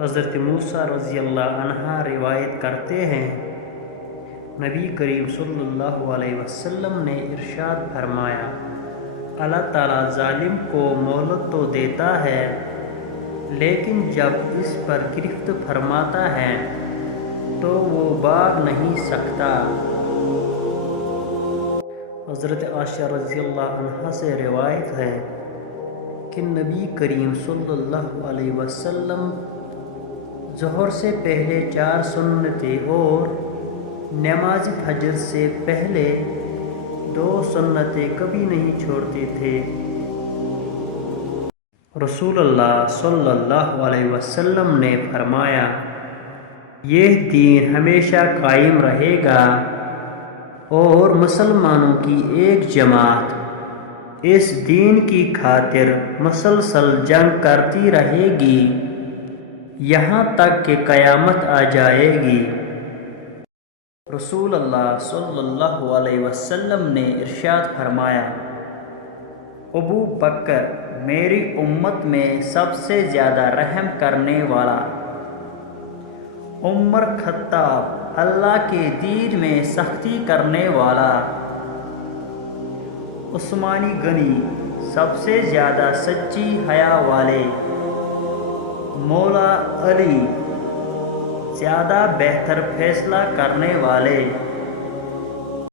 حضرت موسیٰ رضی اللہ عنہ روایت کرتے ہیں، نبی کریم صلی اللہ علیہ وسلم نے ارشاد فرمایا، اللہ تعالیٰ ظالم کو مہلت تو دیتا ہے لیکن جب اس پر گرفت فرماتا ہے تو وہ بھاگ نہیں سکتا۔ حضرت عائشہ رضی اللہ عنہا سے روایت ہے کہ نبی کریم صلی اللہ علیہ وسلم ظہر سے پہلے 4 سنتیں اور نماز فجر سے پہلے 2 سنتیں کبھی نہیں چھوڑتے تھے۔ رسول اللہ صلی اللہ علیہ وسلم نے فرمایا، یہ دین ہمیشہ قائم رہے گا اور مسلمانوں کی ایک جماعت اس دین کی خاطر مسلسل جنگ کرتی رہے گی یہاں تک کہ قیامت آ جائے گی۔ رسول اللہ صلی اللہ علیہ وسلم نے ارشاد فرمایا، ابو بکر میری امت میں سب سے زیادہ رحم کرنے والا، عمر خطاب اللہ کے دین میں سختی کرنے والا، عثمانی غنی سب سے زیادہ سچی حیا والے، مولا علی زیادہ بہتر فیصلہ کرنے والے۔